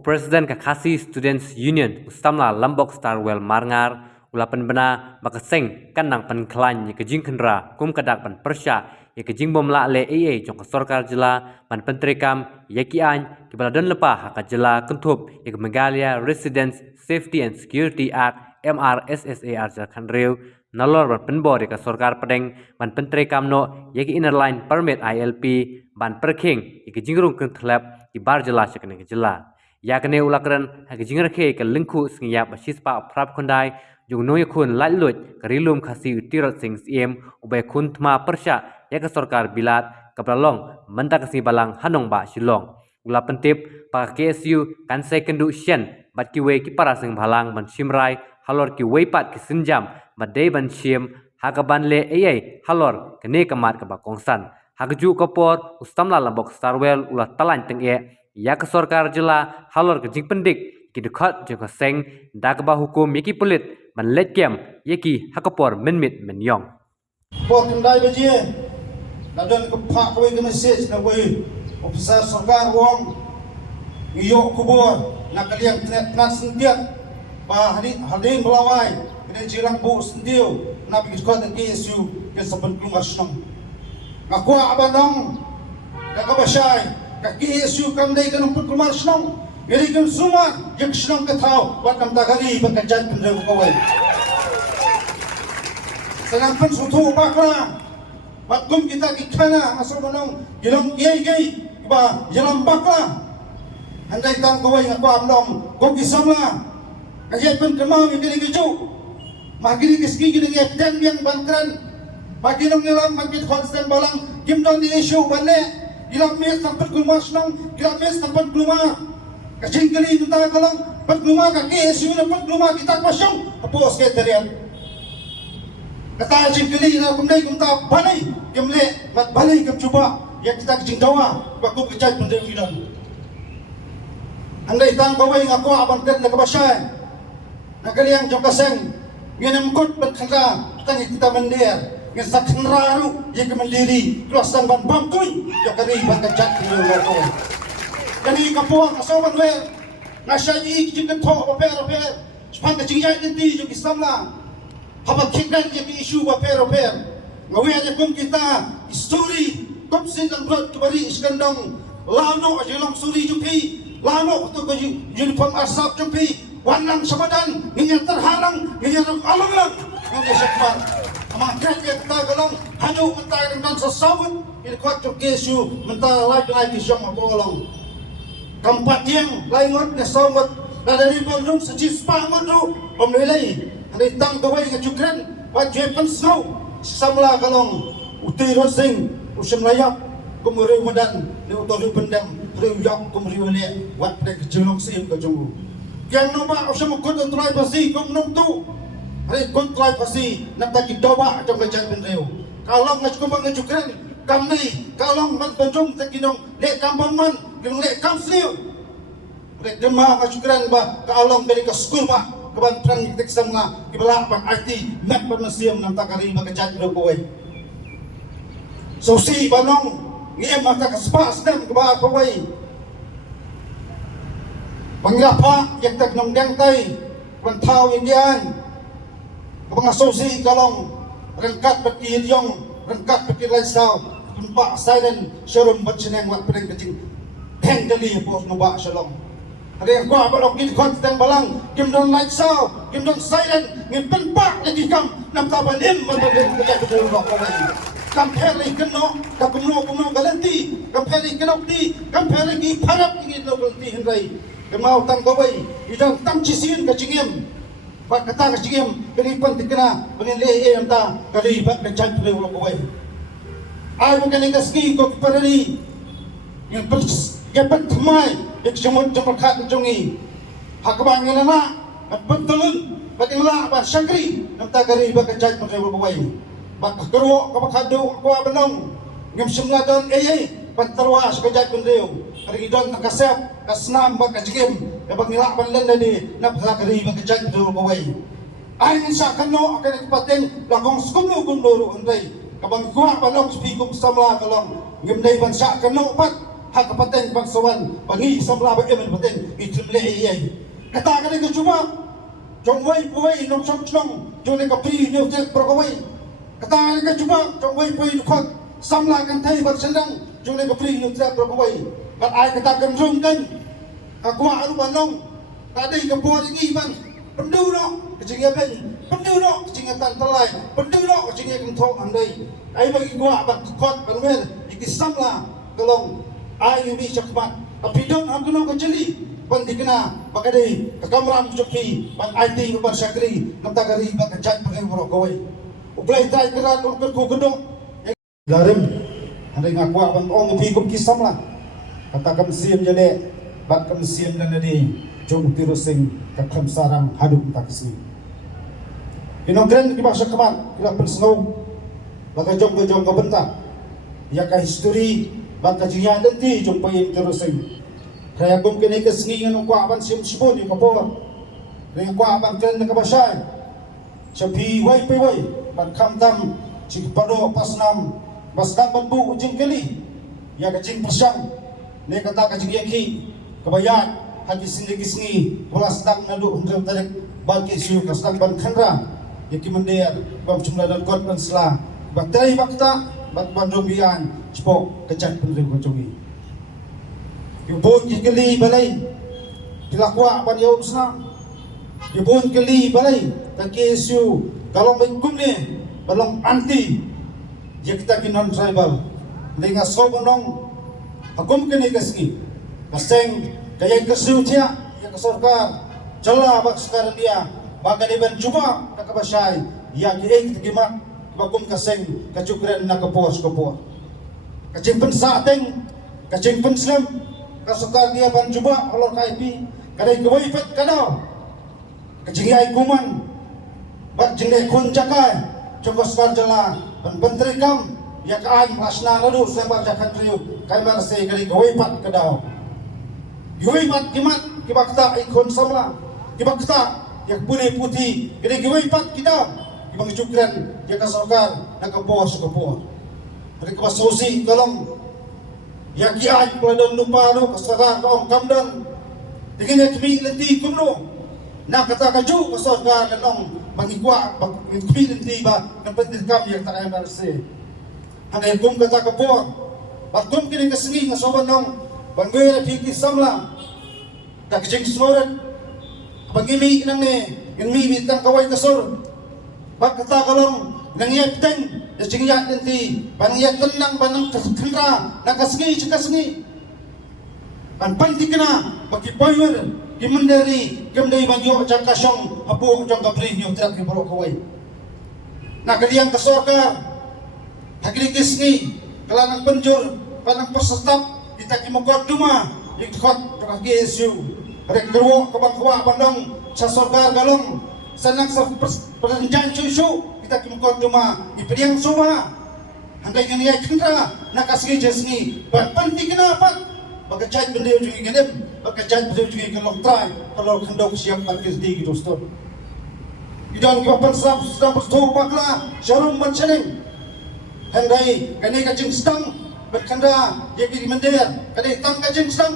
Presiden Kakasi Students Union ustamla Lombok Starwell Marngar ulapan bena makaseng kanang penklan ye kejing kendra kum kadak pan persya ye kejing bomla le AA jong ke sorkar jela pan pentrikam ye kian kibala dan lepah haka jela kentup ye Megalia Residence Safety and Security Act MRSSAR Jharkhand Reu nalor ban penbor ye ke sorkar pedeng ban pentrikam no ye ki inner line permit ILP ban perking ye kejing rung kentlap di bar jela sekene jela yakne ulakran hagijing rakhe ke lingku singya basispa prap kondai jung noy khun lallut karilum khasi utirot sing cm ubay khun thma persya yak sarkar bilat kabralong mentak si balang hanong ba shilong ula pentip pa KSU kan sekendu shen bat ki we ki para sing balang ban simrai halor ki weipat ki sinjam badai ban shim hakaban le ai halor kene kamat ka ba kongsan hagju kapor ustamla Lombok Starwell ula talan teng ya ke sorkar jela halor ke jing pendik ki dekat je ke seng dak ba hukum yaki pelit man let kem yaki hakapor menmit menyong Port kendai baje nadon ke pak we ke message na we officer sorkar wong iyo kubur na kaliang tnas sentiat ba hadin belawai kene jilang bu sendio na bi ko ke isu ke saban klung asnong ngaku abanong kakabashay kaki isu kam dai kan put kumar snong geri kan suma yang snong ka thau wat kam ta gari ba ka jat kan ko wai sanang pan sutu bakla bat kum kita kikana masuk manong gilong yei ba jalan bakla andai tang ko wai ngako amnom ko kisamla kajat pan kemau geri geju magiri kiski geri ngeten yang bantran bagi nong ngelam magit konstan balang gimdon di isu bale ilang mes tempat kelumah senang, ilang mes tempat kelumah kacing kali itu tak kalang, tempat kelumah kaki isu tempat kelumah kita pasang, apa sekretariat. Kata kacing kali nak kemdai kita balai, kemle mat balai kem cuba, yang kita kacing dawa, baku kejat pendek kita. Andai tang kawai ngaku abang ket nak basai, nak kali yang jom kaseng, ngenem kot berkata, tangi kita mendir. Yang saksen raru yang kemandiri kelasan ban bangkui yang kari ban kejat di luar kau. Jadi kapuang asawan we ngasai jeng ketok apa sepan kecing jai nanti jeng Islamlah. Haba kikran yang isu apa ngawe aja kum kita histori kopsin dan berat kebari iskandang lano aja lang suri jumpi lano tu uniform asap jumpi wanang samadan nginyak terhalang nginyak alang nginyak sekbar. Makan yang kita galong hanya mentah dengan sesawut ini kuat kesu mentah lagi siang apa galong tempat yang lainut nesawut dari belum sejis pangun tu pemilih hari tang kawai ngejukran wajib pensau samla galong uti rosing usum layak kumuri wadan ni utori pendam riuyak kumuri wale wat prek jelong sim ke jong yang nombak usum kut antrai pasti kum nom tu hari kontrai pasti nak taki dawa jom kejat benreu kalau ngajkumbang ngajukran kami kalau mentonjong takinong lek kampaman kinong lek kamsliu lek demah ngajukran ba kalau dari ke skul ba keban perang kita semua kibala ban IT nak bermesiam nam takari ba kejat benreu kowe so si banong ngiem maka kespas dan keba kowe panggapa yang tak nong deng tai pantau indian pengasosiasi kalong rengkat beki yong rengkat beki laisau tempat siren showroom berceneng wat pedeng kecing teng kali bos nubak shalom ada yang kuat balok git konten balang gimdon laisau gimdon siren ngimpen pak lagi kam nam taban im membedeng kecak betul kok lagi kampeli keno kapumno galanti kampeli kenok di kampeli gi parap gi novelty hendai kemau tang kawai idang tam cisin kecingim Pak kata kecingim kelipan tikena pengenleh anta kelibat kecant oleh ulo kawai. Ay bukan yang ski kok parani yang gepat thmai ek jamut jamarkhat jongi hakbang ngena at pentulun batingla ba syakri namta kelibat kecant oleh ulo kawai. Bak kerwo kapakado ko abanong ngem simladon pantarwas kejat pendeu hari idon nakasep kasnam bak kajim kabang nila panlen dadi napakari bak kejat pendeu kawai ay sa kano akan paten lakong skuno gundoro unday kabang kuha palong spikum samla kalong ngem dai bansa kano pat hak paten bangsawan bangi samla ba emen paten itum le ai kata ka ko cuba jong wai puai nom som chong jong le ka pri neu tek pro wai kata ka cuba jong wai puai khot samla kan thai bat sendang jong le ka pri neu tek pro wai kan ai kata kan rung kan ka kwa aru banong tadi ka po ngi man pendu no kecing ben pendu no kecing tan talai pendu no kecing kan tho andai ai bagi gua bak khot ban wer ikisamla kalong ai mi chakmat tapi don ham kuno kecili pandikna bakade kakamram chopi ban IT ban sakri namtagari bak jat pakai bro koi uplai tai kira ko kudo garim andai ngakwa ban ong pi kum kisamla kata kam siam jale bat kam siam dan adi jom tirusing kakam sarang haduk taksi inogren ki bahasa kemat kila pensau baka jom ka bentak ya ka history baka jiya denti jom payim tirusing kaya gum kini kesngi ngano kwa ban siam sibon yung kapor ring kwa ban kren na kabasay sabi way pe way ban kamtam chikpado pasnam baskan ban bu ujing kali ya ka jing persang ne kata ka jing yaki kabayat hagi singi wala sedang nadu hundram tarik bagi siu kasang ban khandra yaki mendiar bab jumlah dan kot ban sela bakteri bakta bat bandrobian spok kecat pendrim kocogi yubun kili balai dilakwa ban yaum sna yubun kili balai kaki siu kalau mengkum ni balong anti ya kita non tribal lenga sobonong hakum kini kasni kaseng kaya kesiu tia ya kesorkar jala bak sekarang dia baga diban cuba kakabasay ya kieng tigimak bakum kaseng kacukren na kapos kacing pensateng kacing penslam kasukar dia ban cuba olor kaipi kadai kawai pet kadau kacing ai kuman bak jengde kun jakai cokos kar jala ban pentrikam ya kaan asna lalu sembar jakan triu kai marse kadai kawai pat kadau Giwai mat kimat kibakta ikon samla kibakta yak pune putih kini giwai pat kita ibang cukran ya kasokar nakapos mereka masosi kalong yak kiai peladon lupa no kasokar kaong kamdan dengan kami lenti kumno nak kata kaju kasokar kanong mangikwa kami lenti ba ng pendirkam yak takay marse hanay kum kata kapor batum kini kasengi ngasoban nong bangwera piki samla tak jeng snoran pangimi nang ne yung mimit ng kaway kasor pagkata kalong nang yateng da jeng yat nanti pangyat tenang panang kendra nakasengi chikasengi pan panti kena bagi power kimendari kimdai bagyo jakasyong hapu jong kapri yung trak ibro kaway nakaliang kasor ka haglikisngi kalanang penjur panang persestap kita kimukot duma ikot kaki isu rek gerwo kabang kwa bandong sa sorgar galong sanang sa perjanjian susu kita kimukot duma ipediang suma handai ngani kendra nakasgi jesni ban panti kenapa bagajat bendeu jungi gedem bagajat bendeu jungi galong try kalau kendok siap parkir di gitu stop idang kapan sab sedang bertu bakla jarum mencening handai kani kajing sedang berkendara dia pergi mendir kadai tam kajeng sang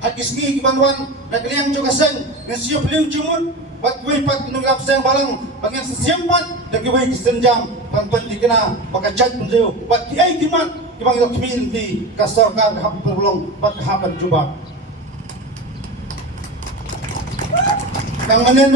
hakis ni kibanwan nakliang juga sen ngasio beliau jumut bat kuai pat nunglap sang balang bagian sesiampat lagi wai kisenjam pan dikena bakacat beliau bat kiai kimat kibang yok minti kasarkar hab berbelong bat haban juba kang manen